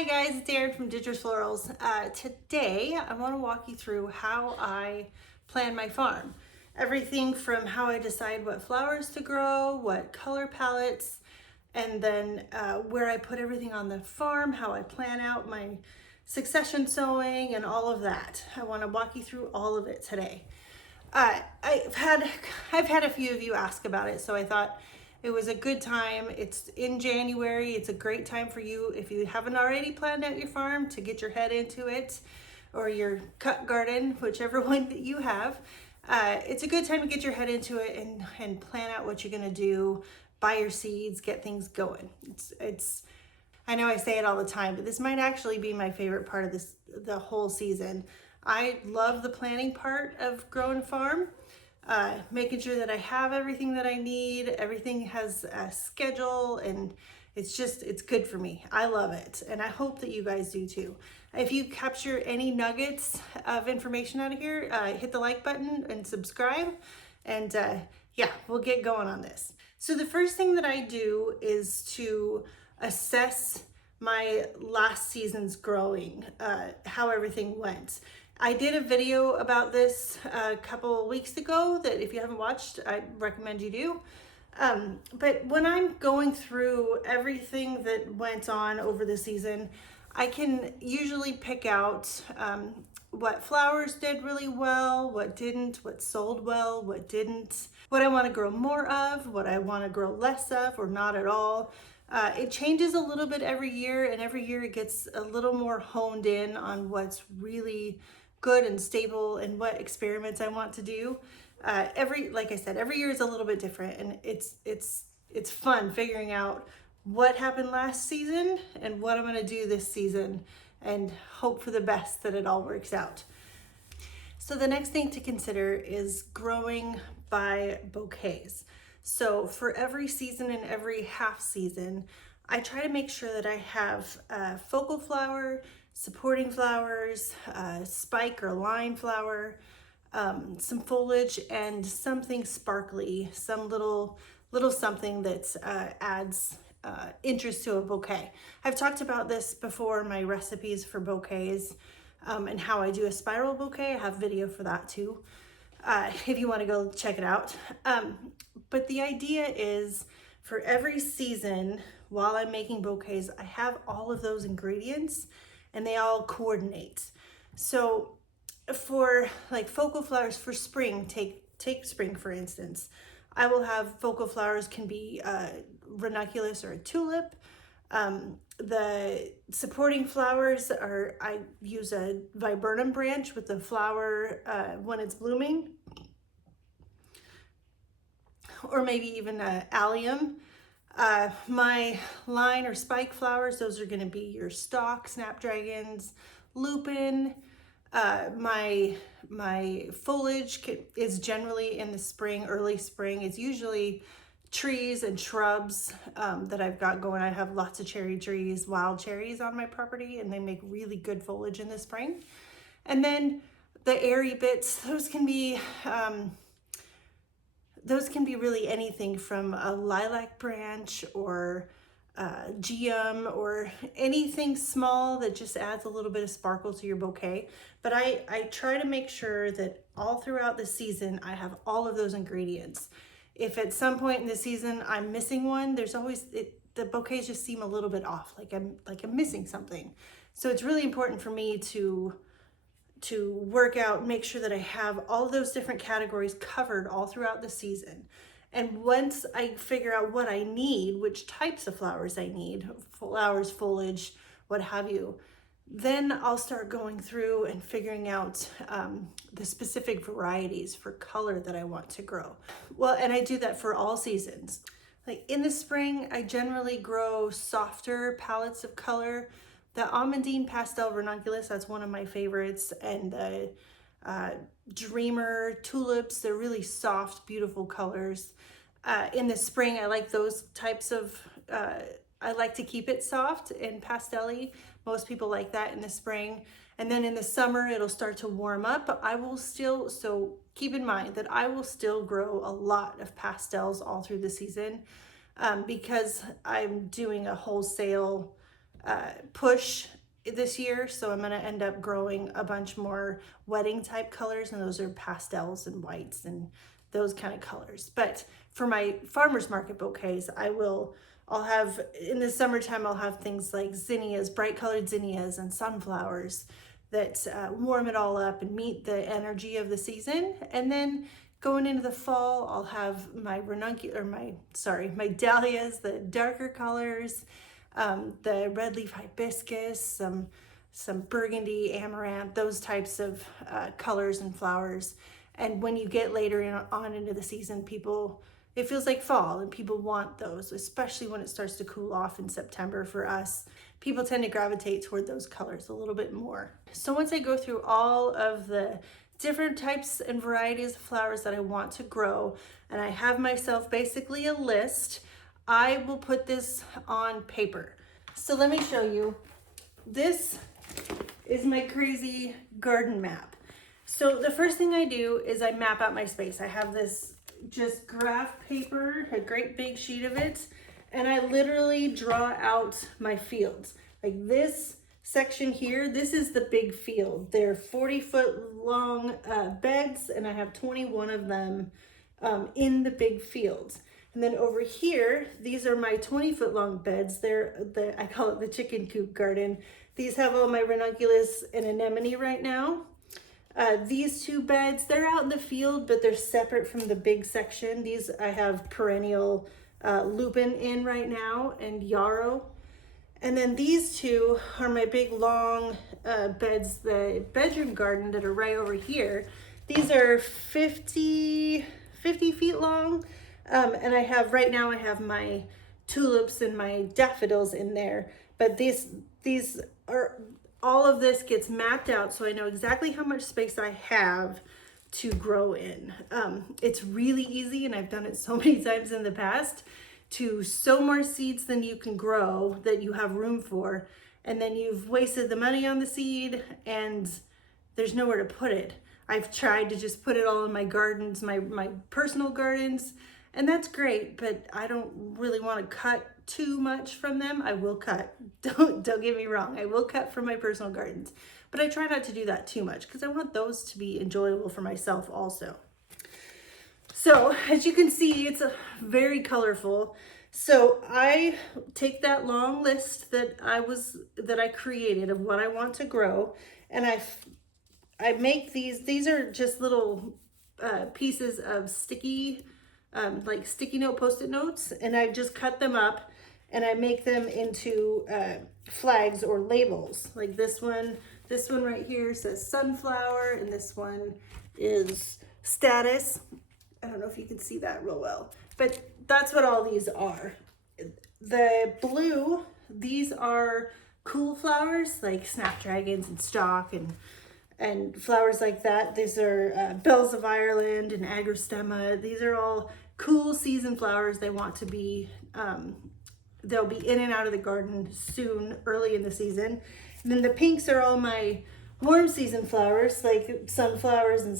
Hi guys, it's Erin from Ditcher's Florals. Today I want to walk you through how I plan my farm. Everything from how I decide what flowers to grow, what color palettes, and then where I put everything on the farm, how I plan out my succession sowing and all of that. I want to walk you through all of it today. I've had a few of you ask about it, so I thought it was a good time. It's in January. It's a great time for you, if you haven't already planned out your farm, to get your head into it, or your cut garden, whichever one that you have. It's a good time to get your head into it and plan out what you're gonna do, buy your seeds, get things going. I know I say it all the time, but this might actually be my favorite part of the whole season. I love the planning part of growing a farm, making sure that I have everything that I need, everything has a schedule, and it's good for me. I love it, and I hope that you guys do too. If you capture any nuggets of information out of here, hit the like button and subscribe, and yeah, we'll get going on this. So the first thing that I do is to assess my last season's growing, how everything went. I did a video about this a couple weeks ago that if you haven't watched, I recommend you do. But when I'm going through everything that went on over the season, I can usually pick out what flowers did really well, what didn't, what sold well, what didn't, what I want to grow more of, what I want to grow less of, or not at all. It changes a little bit every year, and every year it gets a little more honed in on what's really good and stable and what experiments I want to do. Like I said, every year is a little bit different, and it's fun figuring out what happened last season and what I'm going to do this season, and hope for the best that it all works out. So the next thing to consider is growing by bouquets. So for every season and every half season, I try to make sure that I have focal flower, supporting flowers, spike or line flower, some foliage, and something sparkly, some little something that adds interest to a bouquet. I've talked about this before, my recipes for bouquets, and how I do a spiral bouquet. I have video for that too, if you want to go check it out. But the idea is, for every season, while I'm making bouquets, I have all of those ingredients and they all coordinate. So for like focal flowers for spring, take spring for instance, I will have focal flowers, can be ranunculus or a tulip. The supporting flowers are, I use a viburnum branch with the flower when it's blooming, or maybe even allium. My line or spike flowers, those are going to be your stalk snapdragons, lupin. My foliage is generally in the spring, early spring. It's usually trees and shrubs that I've got going. I have lots of cherry trees, wild cherries on my property, and they make really good foliage in the spring. And then the airy bits, those can be really anything from a lilac branch or geum, or anything small that just adds a little bit of sparkle to your bouquet. But I try to make sure that all throughout the season I have all of those ingredients. If at some point in the season I'm missing one, there's always, the bouquets just seem a little bit off, like I'm missing something. So it's really important for me to work out, make sure that I have all of those different categories covered all throughout the season. And once I figure out what I need, which types of flowers I need, flowers, foliage, what have you, then I'll start going through and figuring out the specific varieties for color that I want to grow. Well, and I do that for all seasons. Like in the spring, I generally grow softer palettes of color. The Almondine Pastel Ranunculus, that's one of my favorites, and the Dreamer Tulips, they're really soft, beautiful colors. In the spring, I like those types of, I like to keep it soft and pastel-y. Most people like that in the spring. And then in the summer, it'll start to warm up. I will still, so keep in mind that I will still grow a lot of pastels all through the season, because I'm doing a wholesale push this year, so I'm going to end up growing a bunch more wedding type colors, and those are pastels and whites and those kind of colors. But for my farmers market bouquets, I'll have, in the summertime, I'll have things like zinnias, bright colored zinnias and sunflowers that warm it all up and meet the energy of the season. And then going into the fall, I'll have my my dahlias, the darker colors, the red leaf hibiscus, some burgundy, amaranth, those types of colors and flowers. And when you get later on into the season, it feels like fall and people want those, especially when it starts to cool off in September for us. People tend to gravitate toward those colors a little bit more. So once I go through all of the different types and varieties of flowers that I want to grow, and I have myself basically a list, I will put this on paper. So let me show you. This is my crazy garden map. So the first thing I do is I map out my space. I have this just graph paper, a great big sheet of it, and I literally draw out my fields. Like this section here, this is the big field. They're 40-foot long beds, and I have 21 of them in the big fields. And then over here, these are my 20-foot long beds. I call it the chicken coop garden. These have all my ranunculus and anemone right now. These two beds, they're out in the field, but they're separate from the big section. These I have perennial lupin in right now and yarrow. And then these two are my big long beds, the bedroom garden that are right over here. These are 50 feet long. And I have my tulips and my daffodils in there. But these are, all of this gets mapped out so I know exactly how much space I have to grow in. It's really easy, and I've done it so many times in the past, to sow more seeds than you can grow that you have room for, and then you've wasted the money on the seed and there's nowhere to put it. I've tried to just put it all in my gardens, my personal gardens, and that's great, but I don't really want to cut too much from them. I will cut, don't get me wrong, I will cut from my personal gardens, but I try not to do that too much because I want those to be enjoyable for myself also. So as you can see, it's very colorful. So I take that long list that I created of what I want to grow, and I make these are just little pieces of sticky like sticky note post-it notes, and I just cut them up and I make them into flags or labels. Like this one right here says sunflower, and this one is status. I don't know if you can see that real well, but that's what all these are. The blue, these are cool flowers like snapdragons and stock and flowers like that. These are bells of Ireland and agrostemma. These are all cool season flowers. They want to be, they'll be in and out of the garden soon, early in the season. And then the pinks are all my warm season flowers, like sunflowers and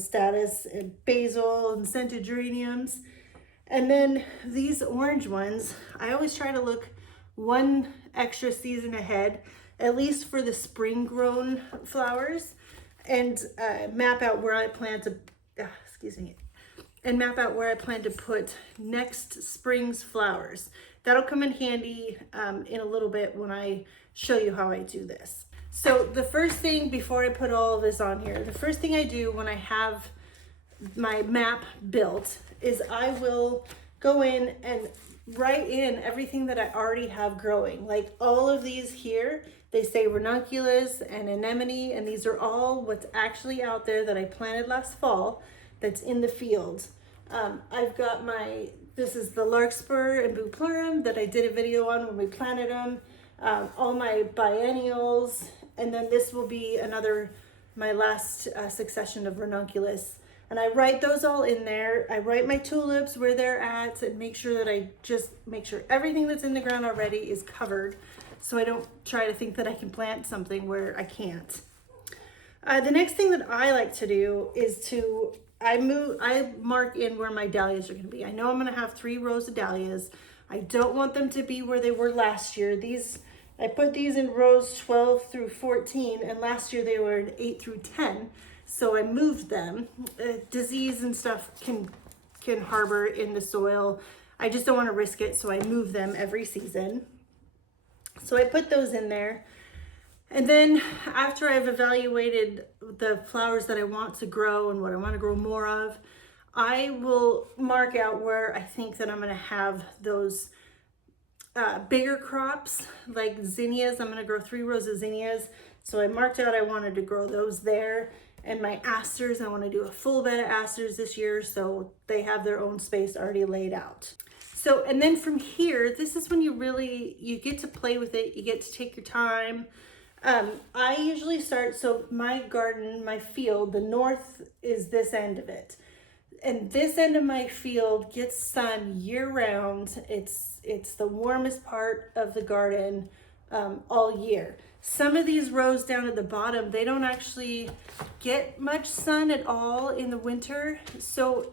status and basil and scented geraniums. And then these orange ones, I always try to look one extra season ahead, at least for the spring grown flowers, and map out where I plan to, put next spring's flowers. That'll come in handy in a little bit when I show you how I do this. So the first thing, before I put all of this on here, the first thing I do when I have my map built is I will go in and write in everything that I already have growing. Like all of these here, they say ranunculus and anemone, and these are all what's actually out there that I planted last fall that's in the field. I've got this is the larkspur and buplurum that I did a video on when we planted them. All my biennials, and then this will be my last succession of ranunculus. And I write those all in there. I write my tulips where they're at and make sure everything that's in the ground already is covered, so I don't try to think that I can plant something where I can't. The next thing that I like to do is I mark in where my dahlias are going to be. I know I'm going to have 3 rows of dahlias. I don't want them to be where they were last year. I put these in rows 12 through 14, and last year they were in 8 through 10. So I moved them. Disease and stuff can harbor in the soil. I just don't want to risk it, so I move them every season. So I put those in there. And then after I've evaluated the flowers that I want to grow and what I want to grow more of, I will mark out where I think that I'm going to have those bigger crops, like zinnias. I'm going to grow 3 rows of zinnias. So I marked out I wanted to grow those there. And my asters, I want to do a full bed of asters this year, so they have their own space already laid out. So, and then from here, this is when you get to play with it. You get to take your time. I usually start, so my garden, my field, the north is this end of it. And this end of my field gets sun year round. It's the warmest part of the garden all year. Some of these rows down at the bottom, they don't actually get much sun at all in the winter. So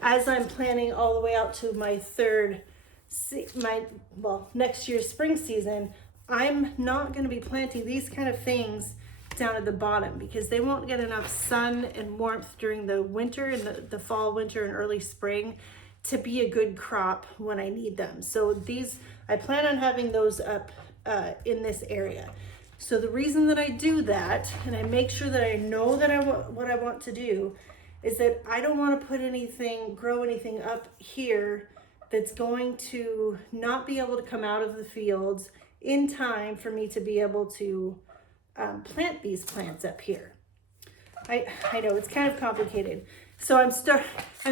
as I'm planning all the way out to my next year's spring season, I'm not going to be planting these kind of things down at the bottom because they won't get enough sun and warmth during the winter and the fall, winter, and early spring to be a good crop when I need them. So I plan on having those up in this area. So the reason that I do that, and I make sure that I know that what I want to do, is that I don't want to grow anything up here that's going to not be able to come out of the fields in time for me to be able to plant these plants up here. I know it's kind of complicated. So I'm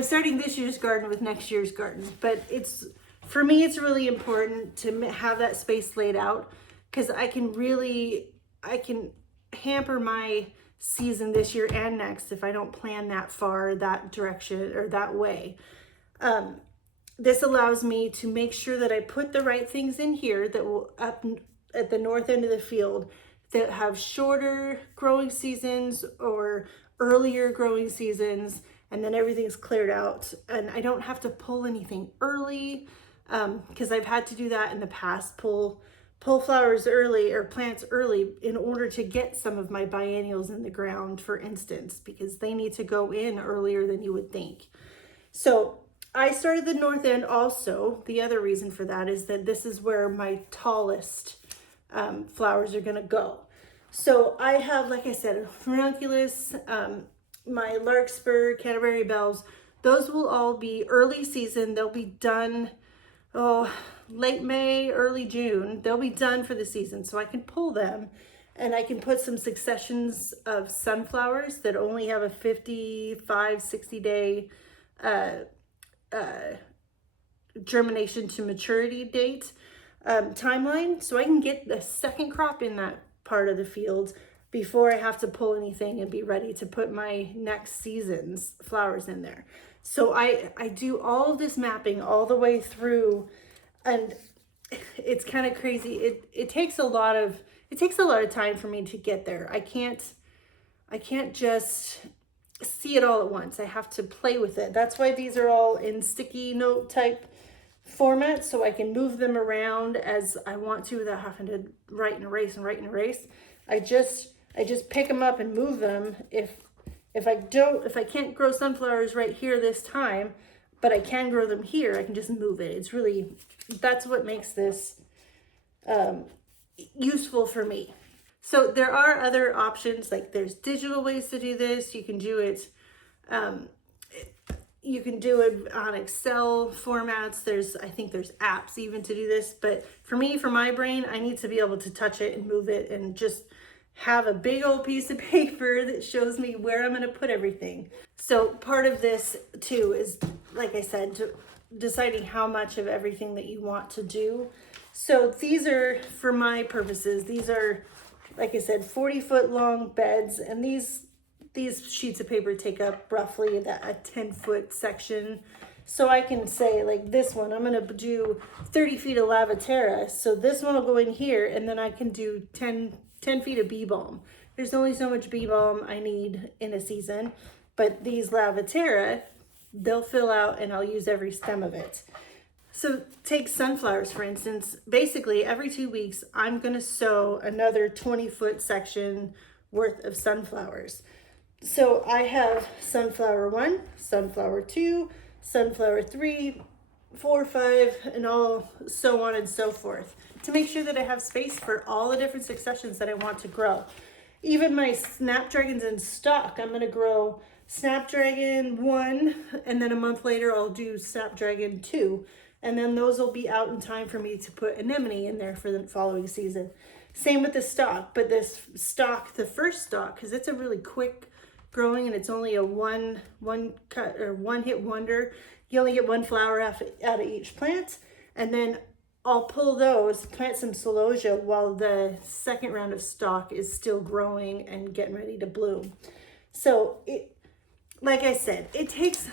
starting this year's garden with next year's garden, but for me it's really important to have that space laid out because I can hamper my season this year and next if I don't plan that far, that direction, or that way. This allows me to make sure that I put the right things in here that will up at the north end of the field that have shorter growing seasons or earlier growing seasons, and then everything's cleared out and I don't have to pull anything early because I've had to do that in the past, pull flowers early or plants early in order to get some of my biennials in the ground, for instance, because they need to go in earlier than you would think. So I started the north end also. The other reason for that is that this is where my tallest flowers are gonna go. So I have, like I said, ranunculus, my larkspur, Canterbury bells. Those will all be early season. They'll be done, late May, early June. They'll be done for the season, so I can pull them and I can put some successions of sunflowers that only have a 55, 60 day germination to maturity date timeline, so I can get the second crop in that part of the field before I have to pull anything and be ready to put my next season's flowers in there. So I do all of this mapping all the way through, and it's kind of crazy. It takes a lot of time for me to get there. I can't just see it all at once. I have to play with it. That's why these are all in sticky note type format, so I can move them around as I want to without having to write and erase. I just pick them up and move them. If I can't grow sunflowers right here this time, but I can grow them here, I can just move it. That's what makes this useful for me. So there are other options, like there's digital ways to do this. You can do it on Excel formats. I think there's apps even to do this, but for me, for my brain, I need to be able to touch it and move it and just have a big old piece of paper that shows me where I'm going to put everything. So part of this too is, like I said, deciding how much of everything that you want to do. So these are, for my purposes, these are, like I said, 40-foot long beds, and these sheets of paper take up roughly a 10-foot section. So I can say, like this one, I'm going to do 30 feet of lavaterra. So this one will go in here, and then I can do 10 feet of bee balm. There's only so much bee balm I need in a season, but these lavaterra, they'll fill out and I'll use every stem of it. So take sunflowers, for instance. Basically, every 2 weeks, I'm going to sow another 20-foot section worth of sunflowers. So I have sunflower 1, sunflower 2, sunflower 3, 4, 5, and all so on and so forth, to make sure that I have space for all the different successions that I want to grow. Even my snapdragons in stock, I'm going to grow snapdragon 1, and then a month later I'll do snapdragon 2, and then those will be out in time for me to put anemone in there for the following season. Same with the stock, but this stock, the first stock, because it's a really quick growing and it's only a one cut or one hit wonder. You only get one flower out of each plant, and then I'll pull those, plant some celosia while the second round of stock is still growing and getting ready to bloom. So it, like I said, it takes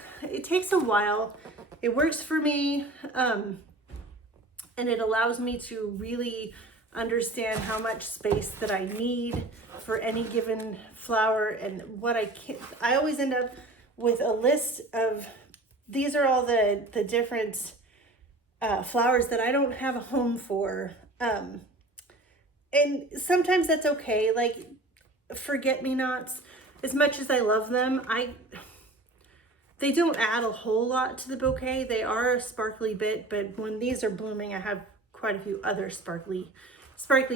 a while. It works for me, and it allows me to really understand how much space that I need for any given flower and what I can. I always end up with a list of, these are all the different flowers that I don't have a home for. And sometimes that's okay. Like forget-me-nots, as much as I love them, they don't add a whole lot to the bouquet. They are a sparkly bit, but when these are blooming, I have quite a few other sparkly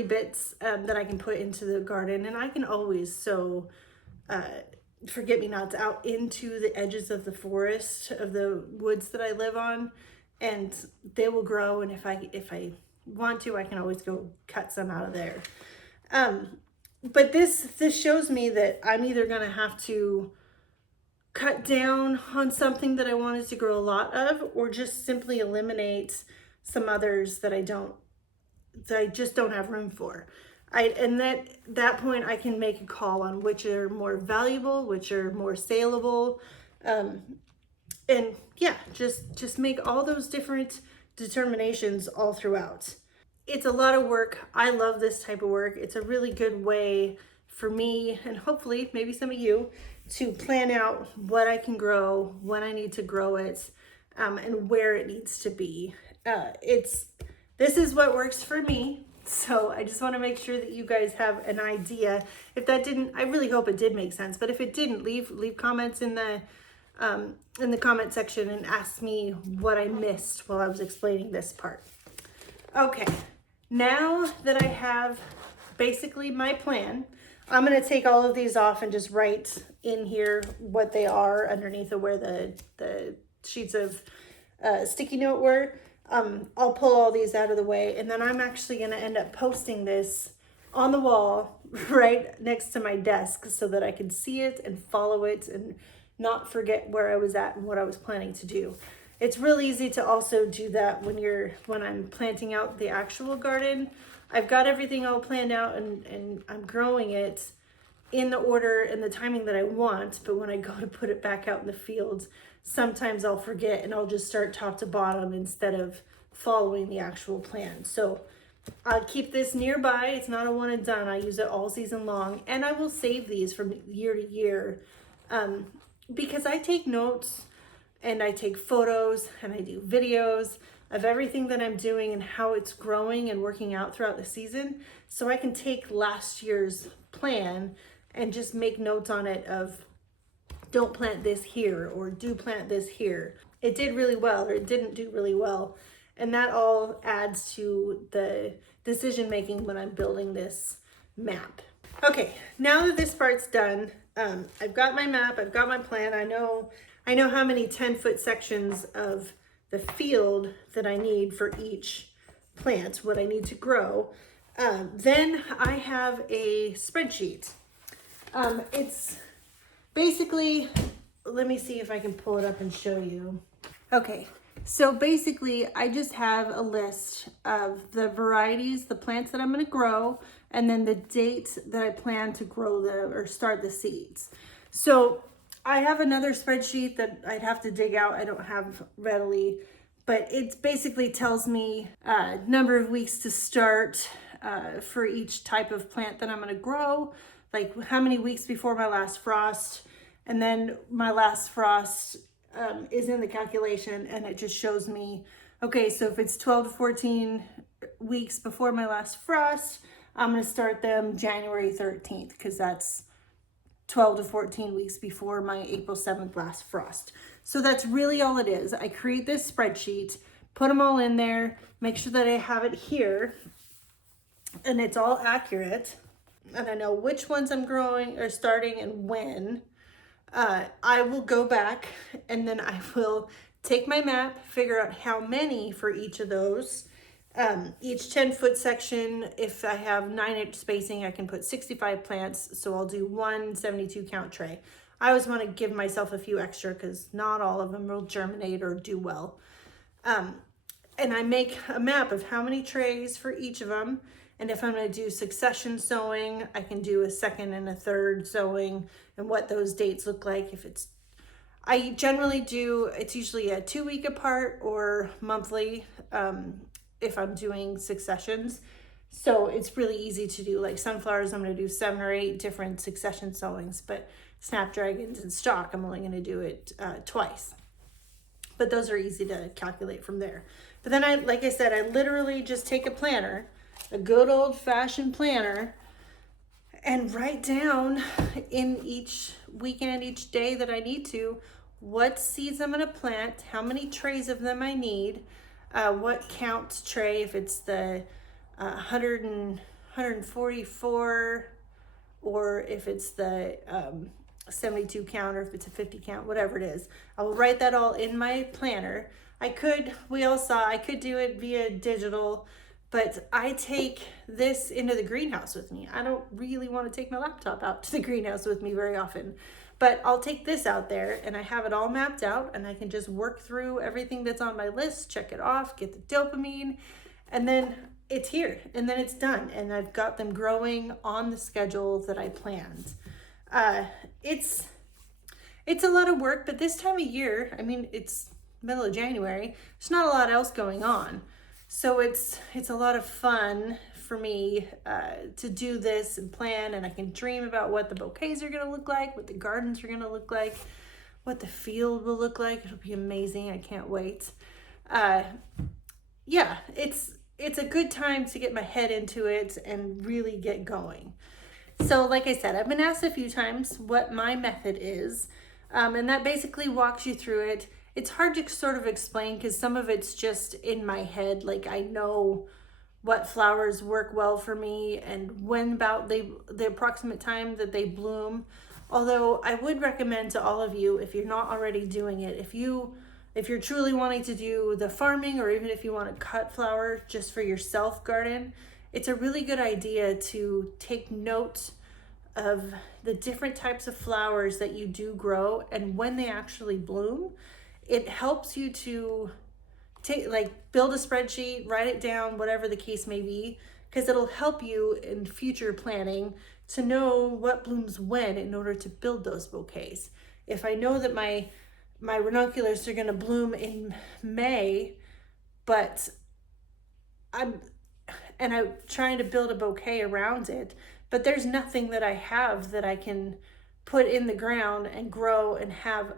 bits that I can put into the garden, and I can always sow forget-me-nots out into the edges of the forest, of the woods that I live on, and they will grow. And if I want to, I can always go cut some out of there. But this shows me that I'm either gonna have to cut down on something that I wanted to grow a lot of, or just simply eliminate some others that I just don't have room for. And that point I can make a call on which are more valuable, which are more saleable, and yeah, just make all those different determinations all throughout. It's a lot of work. I love this type of work. It's a really good way for me, and hopefully maybe some of you, to plan out what I can grow, when I need to grow it, and where it needs to be. This is what works for me. So I just want to make sure that you guys have an idea. If that didn't, I really hope it did make sense. But if it didn't, leave comments in the comment section and ask me what I missed while I was explaining this part. Okay, now that I have basically my plan, I'm going to take all of these off and just write in here what they are underneath of where the sheets of sticky note were. I'll pull all these out of the way, and then I'm actually going to end up posting this on the wall right next to my desk so that I can see it and follow it and not forget where I was at and what I was planning to do. It's real easy to also do that when I'm planting out the actual garden. I've got everything all planned out and I'm growing it in the order and the timing that I want, but when I go to put it back out in the fields, sometimes I'll forget and I'll just start top to bottom instead of following the actual plan. So I'll keep this nearby. It's not a one and done. I use it all season long, and I will save these from year to year because I take notes and I take photos and I do videos of everything that I'm doing and how it's growing and working out throughout the season. So I can take last year's plan and just make notes on it of don't plant this here or do plant this here. It did really well or it didn't do really well. And that all adds to the decision making when I'm building this map. Okay, now that this part's done, I've got my map, I've got my plan. I know how many 10-foot sections of the field that I need for each plant, what I need to grow. Then I have a spreadsheet. It's basically, let me see if I can pull it up and show you. Okay, so basically I just have a list of the varieties, the plants that I'm gonna grow, and then the date that I plan to grow or start the seeds. So I have another spreadsheet that I'd have to dig out. I don't have readily, but it basically tells me number of weeks to start for each type of plant that I'm gonna grow, like how many weeks before my last frost, and then my last frost is in the calculation, and it just shows me, Okay, so if it's 12 to 14 weeks before my last frost, I'm gonna start them January 13th because that's 12 to 14 weeks before my April 7th last frost. So that's really all it is. I create this spreadsheet, put them all in there, make sure that I have it here and it's all accurate. And I know which ones I'm growing or starting and when. I will go back and then I will take my map, figure out how many for each of those. Each 10-foot section, if I have 9-inch spacing, I can put 65 plants. So I'll do one 72 count tray. I always want to give myself a few extra because not all of them will germinate or do well. And I make a map of how many trays for each of them. And if I'm going to do succession sowing, I can do a second and a third sowing and what those dates look like. I generally do, it's usually a 2-week apart or monthly if I'm doing successions. So it's really easy to do. Like sunflowers, I'm going to do 7 or 8 different succession sowings, but snapdragons and stock, I'm only going to do it twice. But those are easy to calculate from there. But then like I said, I literally just take a planner, a good old fashioned planner, and write down in each weekend, each day that I need to, what seeds I'm gonna plant, how many trays of them I need, what count tray, if it's the 144, or if it's the 72 count, or if it's a 50 count, whatever it is. I will write that all in my planner. I could do it via digital, but I take this into the greenhouse with me. I don't really want to take my laptop out to the greenhouse with me very often, but I'll take this out there and I have it all mapped out and I can just work through everything that's on my list, check it off, get the dopamine, and then it's here and then it's done. And I've got them growing on the schedule that I planned. It's a lot of work, but this time of year, I mean, it's middle of January, there's not a lot else going on. So it's a lot of fun for me to do this and plan, and I can dream about what the bouquets are going to look like, what the gardens are going to look like, what the field will look like. It'll be amazing. I can't wait. Yeah, it's a good time to get my head into it and really get going. So like I said, I've been asked a few times what my method is, and that basically walks you through it. It's hard to sort of explain because some of it's just in my head. Like I know what flowers work well for me and when about the approximate time that they bloom. Although I would recommend to all of you, if you're not already doing it, if you're truly wanting to do the farming, or even if you want to cut flower just for your self garden, it's a really good idea to take note of the different types of flowers that you do grow and when they actually bloom. It helps you to build a spreadsheet, write it down, whatever the case may be, because it'll help you in future planning to know what blooms when in order to build those bouquets. If I know that my ranunculus are going to bloom in May, but I'm trying to build a bouquet around it, but there's nothing that I have that I can put in the ground and grow and have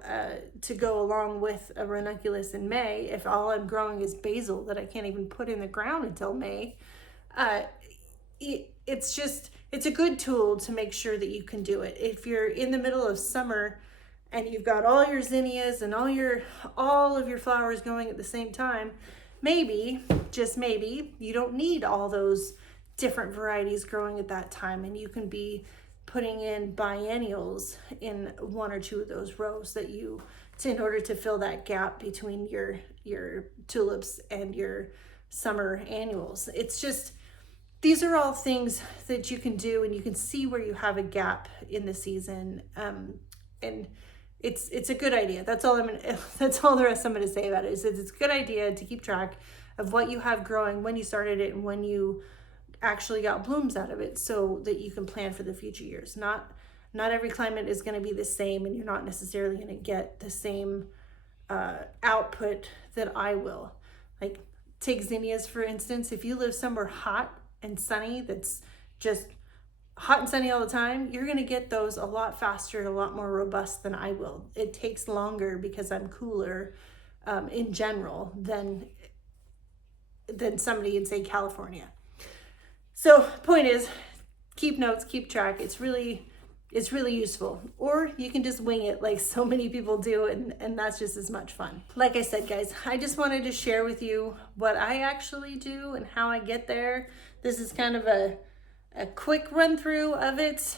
to go along with a ranunculus in May. If all I'm growing is basil that I can't even put in the ground until May, it's a good tool to make sure that you can do it. If you're in the middle of summer and you've got all your zinnias and all of your flowers going at the same time, maybe, just maybe, you don't need all those different varieties growing at that time, and you can be putting in biennials in 1 or 2 of those rows in order to fill that gap between your tulips and your summer annuals. It's just, these are all things that you can do, and you can see where you have a gap in the season, and it's a good idea. That's all the rest I'm going to say about it. Is it's a good idea to keep track of what you have growing, when you started it, and when you actually got blooms out of it, so that you can plan for the future years. Not every climate is going to be the same, and you're not necessarily going to get the same output that I will. Like take zinnias for instance. If you live somewhere hot and sunny, that's just hot and sunny all the time, you're going to get those a lot faster and a lot more robust than I will. It takes longer because I'm cooler in general than than somebody in, say, California. So point is, keep notes, keep track. It's really useful. Or you can just wing it like so many people do, and that's just as much fun. Like I said, guys, I just wanted to share with you what I actually do and how I get there. This is kind of a quick run through of it.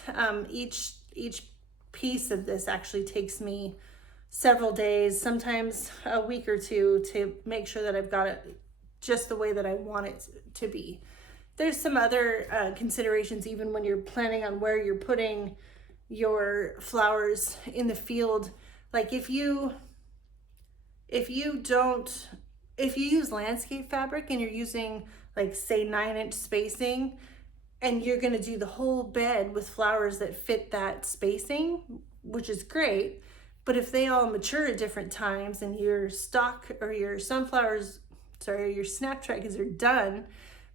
Each piece of this actually takes me several days, sometimes a week or two, to make sure that I've got it just the way that I want it to be. There's some other considerations even when you're planning on where you're putting your flowers in the field. Like if you use landscape fabric and you're using, like, say 9-inch spacing, and you're going to do the whole bed with flowers that fit that spacing, which is great. But if they all mature at different times and your stock or your your snapdragons are done,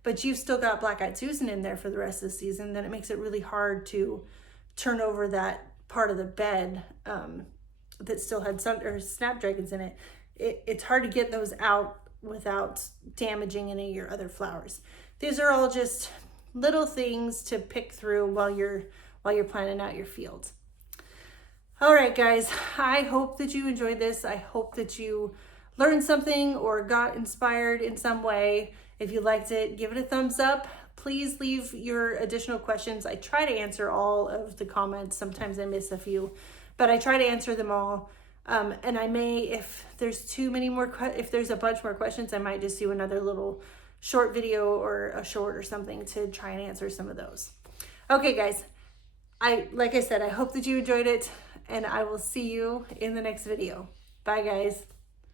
but you've still got Black-eyed Susan in there for the rest of the season, then it makes it really hard to turn over that part of the bed that still had snapdragons in it. It's hard to get those out without damaging any of your other flowers. These are all just little things to pick through while you're planning out your field. All right, guys, I hope that you enjoyed this. I hope that you learned something or got inspired in some way. If you liked it, give it a thumbs up. Please leave your additional questions. I try to answer all of the comments. Sometimes I miss a few, but I try to answer them all. And I may, if there's if there's a bunch more questions, I might just do another little short video or a short or something to try and answer some of those. Okay, guys, like I said, I hope that you enjoyed it, and I will see you in the next video. Bye, guys.